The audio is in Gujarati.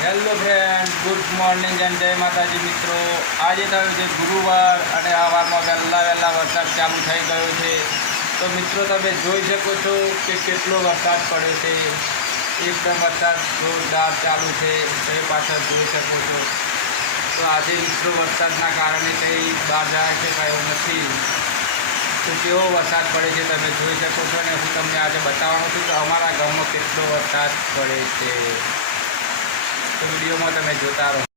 Hello friend, good morning and જય માતાજી મિત્રો. આજે થયું છે ગુરુવાર અને સવારમાં વહેલા વરસાદ ચાલુ થઈ ગયો છે. તો મિત્રો તમે જોઈ શકો છો કે કેટલો વરસાદ પડ્યો છે. એકદમ વરસાદ જોરદાર ચાલુ છે. એ પાછળ જોઈ શકો છો. તો આજે મિત્રો વરસાદના કારણે કંઈ બહાર જાય છે કાંઈ નથી. તો કેવો વરસાદ પડે છે તમે જોઈ શકો છો. અને હું તમને આજે બતાવવાનો છું કે અમારા ગામમાં કેટલો વરસાદ પડે છે. તો વિડીયોમાં તમે જોતા રહો.